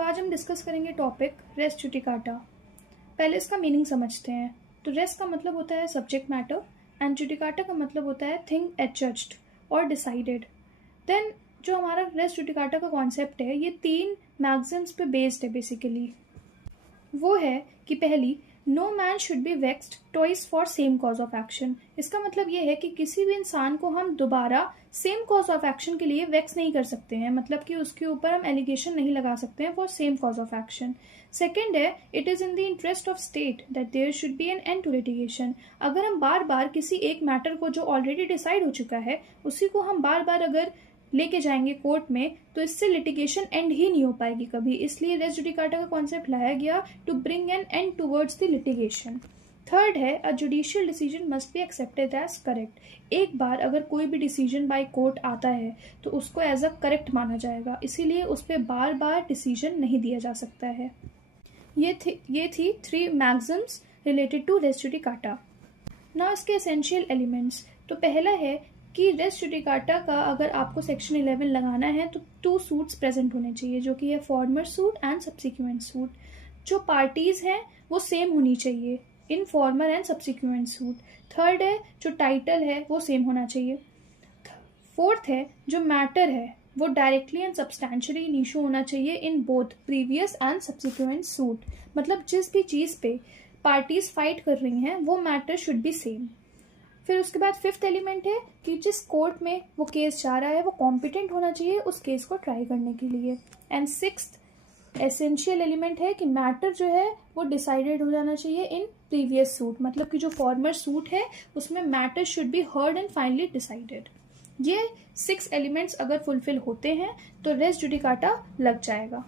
आज हम डिस्कस करेंगे टॉपिक रेस जुडिकाटा। पहले इसका मीनिंग समझते हैं। तो रेस का मतलब होता है सब्जेक्ट मैटर एंड जुडिकाटा का मतलब होता है थिंग एडजस्ड और डिसाइडेड। देन जो हमारा रेस जुडिकाटा का कॉन्सेप्ट है ये 3 मैगज़िम्स पे बेस्ड है बेसिकली। वो है कि पहली, no man should be vexed twice for same cause of action. इसका मतलब ये है कि किसी भी इंसान को हम दोबारा सेम कॉज ऑफ एक्शन के लिए वेक्स नहीं कर सकते हैं, मतलब कि उसके ऊपर हम एलिगेशन नहीं लगा सकते हैं for same cause of action. Second है, it is in the interest of state that there should be an end to litigation. अगर हम बार बार किसी एक मैटर को जो ऑलरेडी डिसाइड हो चुका है उसी को हम बार बार अगर लेके जाएंगे कोर्ट में तो इससे लिटिगेशन एंड ही नहीं हो पाएगी कभी। इसलिए रेस जुडिकाटा का कॉन्सेप्ट लाया गया to bring an end towards the litigation. Third है, a judicial decision must be accepted as correct. एक बार अगर कोई भी डिसीजन बाय कोर्ट आता है तो उसको एज अ करेक्ट माना जाएगा, इसीलिए उस पर बार बार डिसीजन नहीं दिया जा सकता है। ये थी 3 मैगज़िम्स रिलेटेड टू रेस जुडिकाटा। ना इसके एसेंशियल एलिमेंट्स। तो पहला है कि रेस जुडिकाटा का अगर आपको सेक्शन 11 लगाना है तो 2 सूट्स प्रेजेंट होने चाहिए, जो कि है farmer suit and subsequent suit. जो पार्टीज हैं वो सेम होनी चाहिए इन farmer and subsequent suit. Third है, जो टाइटल है वो सेम होना चाहिए। फोर्थ है, जो मैटर है वो directly and substantially in issue होना चाहिए in both previous and subsequent suit. मतलब जिस भी चीज़ पे पार्टीज फाइट कर रही हैं वो मैटर शुड बी सेम। फिर उसके बाद 5th एलिमेंट है कि जिस कोर्ट में वो केस जा रहा है वो कॉम्पिटेंट होना चाहिए उस केस को ट्राई करने के लिए। एंड 6th एसेंशियल एलिमेंट है कि मैटर जो है वो डिसाइडेड हो जाना चाहिए इन प्रीवियस सूट, मतलब कि जो फॉर्मर सूट है उसमें matter should be heard and finally decided. ये 6 एलिमेंट्स अगर फुलफिल होते हैं तो रेस जुडिकाटा लग जाएगा।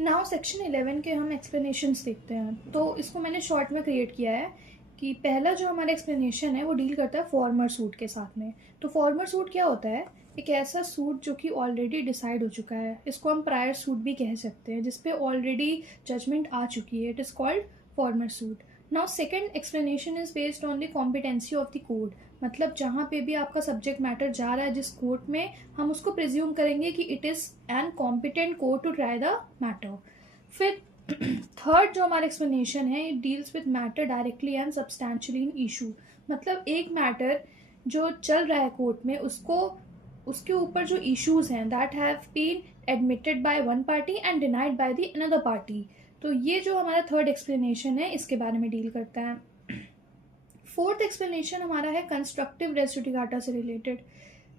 नाउ सेक्शन 11 के हम एक्सप्लेनेशंस देखते हैं। तो इसको मैंने शॉर्ट में क्रिएट किया है कि पहला जो हमारा एक्सप्लेनेशन है वो डील करता है फॉर्मर सूट के साथ में। तो फॉर्मर सूट क्या होता है? एक ऐसा सूट जो कि ऑलरेडी डिसाइड हो चुका है, इसको हम प्रायर सूट भी कह सकते हैं, जिसपे ऑलरेडी जजमेंट आ चुकी है। It is called farmer suit. Now second explanation is based on the competency of the court. मतलब जहाँ पे भी आपका सब्जेक्ट मैटर जा रहा है जिस कोर्ट में, हम उसको प्रिज्यूम करेंगे कि it is an competent court to try the matter. फिर थर्ड जो हमारा एक्सप्लेनेशन है, it deals with matter directly and substantially in issue. मतलब एक मैटर जो चल रहा है कोर्ट में उसके ऊपर जो इश्यूज हैं that have been admitted by one party and denied by the another party. तो ये जो हमारा थर्ड एक्सप्लेनेशन है इसके बारे में डील करता है। फोर्थ एक्सप्लेनेशन हमारा है कंस्ट्रक्टिव रेस जुडिकाटा से रिलेटेड।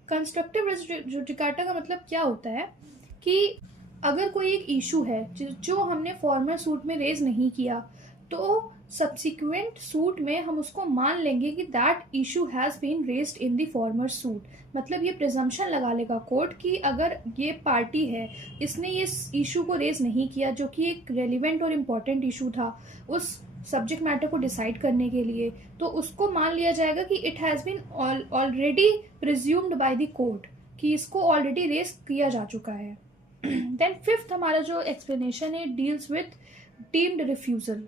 कंस्ट्रक्टिव रेस जुडिकाटा का मतलब क्या होता है कि अगर कोई एक इशू है जो हमने फॉर्मर सूट में रेज नहीं किया तो सब्सिक्वेंट सूट में हम उसको मान लेंगे कि that issue has been raised in the former suit. मतलब ये प्रिजम्पशन लगा लेगा कोर्ट कि अगर ये पार्टी है इसने ये इशू को रेज नहीं किया जो कि एक रेलिवेंट और इम्पॉर्टेंट इशू था उस सब्जेक्ट मैटर को डिसाइड करने के लिए, तो उसको मान लिया जाएगा कि it has been already presumed by the court कि इसको ऑलरेडी रेज किया जा चुका है। देन 5th हमारा जो एक्सप्लेनेशन है डील्स विद डीम्ड रिफ्यूजल।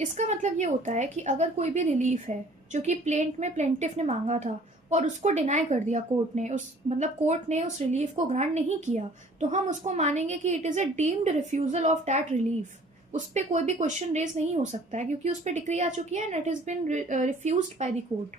इसका मतलब ये होता है कि अगर कोई भी रिलीफ है जो कि प्लेंटिफ ने मांगा था और उसको डिनाई कर दिया कोर्ट ने, कोर्ट ने उस रिलीफ को ग्रांट नहीं किया, तो हम उसको मानेंगे कि it is a deemed refusal of that relief. उस पर कोई भी क्वेश्चन रेज नहीं हो सकता है क्योंकि उस पर डिक्री आ चुकी है and it has been refused bye the court.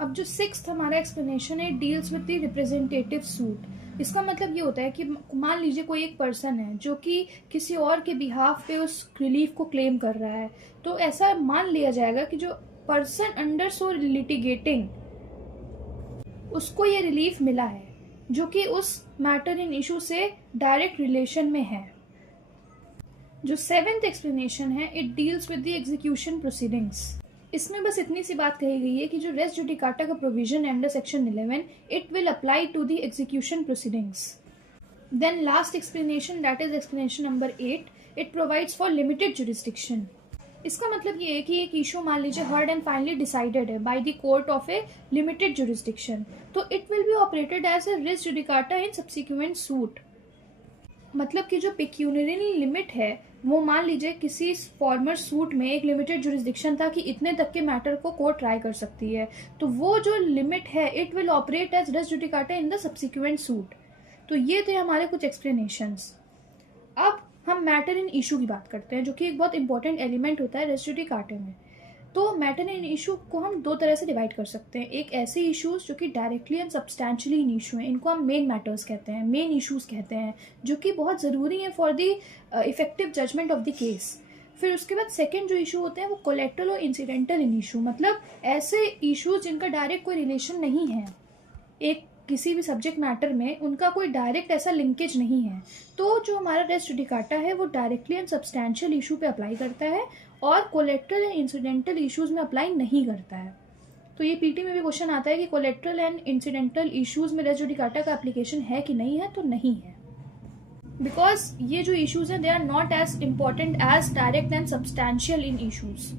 अब जो 6th हमारा एक्सप्लेनेशन है deals with the representative suit. इसका मतलब ये होता है कि मान लीजिए कोई एक पर्सन है जो कि किसी और के बिहाफ पे उस रिलीफ को क्लेम कर रहा है, तो ऐसा मान लिया जाएगा कि जो पर्सन अंडर सो लिटिगेटिंग उसको ये रिलीफ मिला है जो कि उस मैटर इन इशू से डायरेक्ट रिलेशन में है। जो 7th एक्सप्लेनेशन है it deals with the execution proceedings. इसमें बस इतनी सी बात कही गई है कि जो रेस जुडिकाटा का प्रोविजन है under section 11 it will apply to the execution proceedings. Then last explanation that is explanation number 8, it provides for limited jurisdiction. इसका मतलब ये है कि एक इशू मान लीजिए हर्ड एंड फाइनली डिसाइडेड है by the court of a limited jurisdiction, तो it will be operated as a res judicata in subsequent suit. मतलब कि जो पेक्यूनियरी लिमिट है वो मान लीजिए किसी फॉर्मर सूट में एक लिमिटेड जुरिस्डिक्शन था कि इतने तक के मैटर को कोर्ट ट्राई कर सकती है, तो वो जो लिमिट है it will operate as res judicata in the subsequent suit. तो ये थे हमारे कुछ एक्सप्लेनेशंस। अब हम मैटर इन इशू की बात करते हैं, जो कि एक बहुत इंपॉर्टेंट एलिमेंट होता है रेस जुडिकाटा में। तो मैटर इन इशू को हम दो तरह से डिवाइड कर सकते हैं। एक ऐसे इश्यूज जो कि directly and substantially in issue हैं, इनको हम मेन मैटर्स कहते हैं, मेन इश्यूज कहते हैं, जो कि बहुत ज़रूरी हैं for the effective judgment of the case. फिर उसके बाद सेकंड जो इशू होते हैं वो कोलेक्टरल और इंसिडेंटल इन इशू, मतलब ऐसे इश्यूज जिनका डायरेक्ट कोई रिलेशन नहीं है एक किसी भी सब्जेक्ट मैटर में, उनका कोई डायरेक्ट ऐसा लिंकेज नहीं है। तो जो हमारा रेस जुडिकाटा है वो डायरेक्टली एंड सब्सटैंशियल इशू पे अप्लाई करता है और कोलेक्टरल एंड इंसिडेंटल इश्यूज में अप्लाई नहीं करता है। तो ये पीटी में भी क्वेश्चन आता है कि कोलेक्टरल एंड इंसिडेंटल इश्यूज में रेस जुडिकाटा का एप्लीकेशन है कि नहीं है, तो नहीं है, बिकॉज ये जो इश्यूज हैं they are not as important as direct and substantial in issues.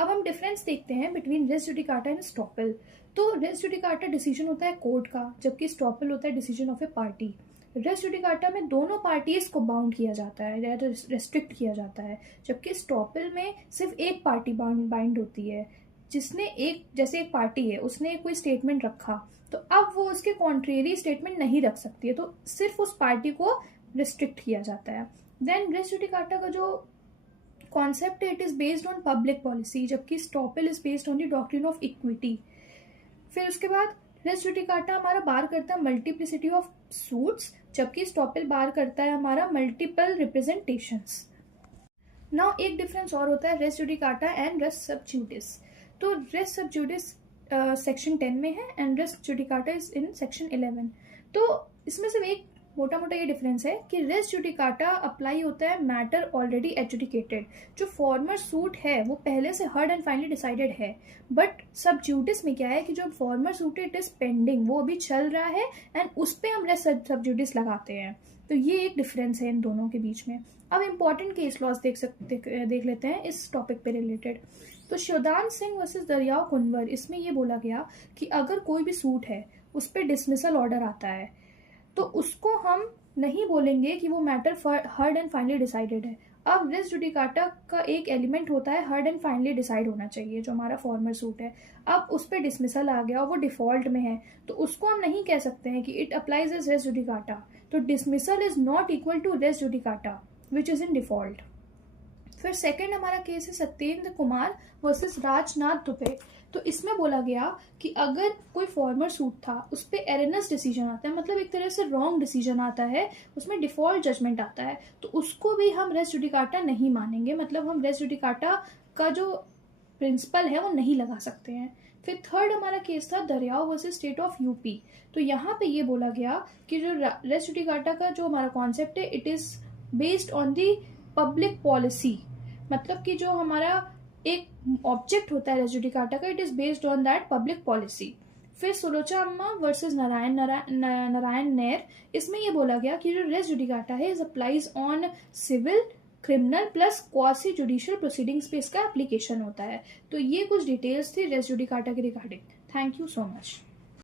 अब हम डिफरेंस देखते हैं between res judicata and estoppel. तो रेस जुडिकाटा डिसीजन होता है कोर्ट का, जबकि स्टॉपल होता है decision of a party. Res judicata में दोनों पार्टीज को बाउंड किया जाता है या रेस्ट्रिक्ट किया जाता है, जबकि स्टॉपल में सिर्फ एक पार्टी बाइंड होती है, जिसने जैसे एक पार्टी है उसने कोई स्टेटमेंट रखा, तो अब वो उसके कॉन्ट्रेरी स्टेटमेंट नहीं रख सकती है, तो सिर्फ उस पार्टी को रिस्ट्रिक्ट किया जाता है। देन रेस जुडिकाटा का जो कॉन्सेप्ट है it is based on public policy, जबकि estoppel is based on the doctrine of equity. फिर उसके बाद रेस जुडिकाटा हमारा बार करता है मल्टीप्लिसिटी ऑफ सूट्स, जबकि स्टॉपल बार करता है हमारा मल्टीपल रिप्रेजेंटेशंस। नाउ एक डिफरेंस और होता है रेस जुडिकाटा एंड रेस सब जुडिस। तो रेस सब जुडिस सेक्शन 10 में है and res judicata is in section 11। तो इसमें सिर्फ एक मोटा मोटा ये डिफरेंस है कि रेस जुडिकाटा अप्लाई होता है मैटर ऑलरेडी एडजुडिकेटेड, जो फॉर्मर सूट है वो पहले से हर्ड एंड फाइनली डिसाइडेड है। बट सब जुडिस में क्या है कि जो फॉर्मर सूट है इट इज पेंडिंग, वो अभी चल रहा है एंड उस पर हम रेस सब जुडिस लगाते हैं। तो ये एक डिफरेंस है इन दोनों के बीच में। अब इम्पॉर्टेंट केस लॉज देख लेते हैं इस टॉपिक पे रिलेटेड। तो शिवदान सिंह वर्सेस दरियाव कुंवर, इसमें ये बोला गया कि अगर कोई भी सूट है उस पर डिसमिसल ऑर्डर आता है तो उसको हम नहीं बोलेंगे कि वो matter heard and finally decided है। अब रेस जुडिकाटा का एक एलिमेंट होता है हर्ड एंड फाइनली डिसाइड होना चाहिए, जो हमारा फॉर्मर सूट है। अब उस पर डिसमिसल आ गया और वो डिफॉल्ट में है, तो उसको हम नहीं कह सकते हैं कि it applies as res judicata. तो dismissal is not equal to res judicata which is in default. फिर सेकंड हमारा केस है सत्येंद्र कुमार वर्सेस राजनाथ दुबे। तो इसमें बोला गया कि अगर कोई फॉर्मर सूट था उस पर एरनस डिसीजन आता है, मतलब एक तरह से रॉन्ग डिसीजन आता है, उसमें डिफॉल्ट जजमेंट आता है, तो उसको भी हम रेस जुडिकाटा नहीं मानेंगे, मतलब हम रेस जुडिकाटा का जो प्रिंसिपल है वो नहीं लगा सकते हैं। फिर थर्ड हमारा केस था दरियाव वर्सेस स्टेट ऑफ यूपी। तो यहाँ पे ये बोला गया कि जो रेस जुडिकाटा का जो हमारा कॉन्सेप्ट है it is based on the public policy, मतलब कि जो हमारा एक ऑब्जेक्ट होता है रेस जुडिकाटा का it is based on that public policy. फिर सुलोचा अम्मा वर्सेस नारायण नैर, इसमें ये बोला गया कि जो रेस जुडिकाटा है is applies on civil, criminal plus quasi judicial proceedings पे इसका एप्लीकेशन होता है। तो ये कुछ डिटेल्स थी रेस जुडिकाटा के regarding. Thank you so much.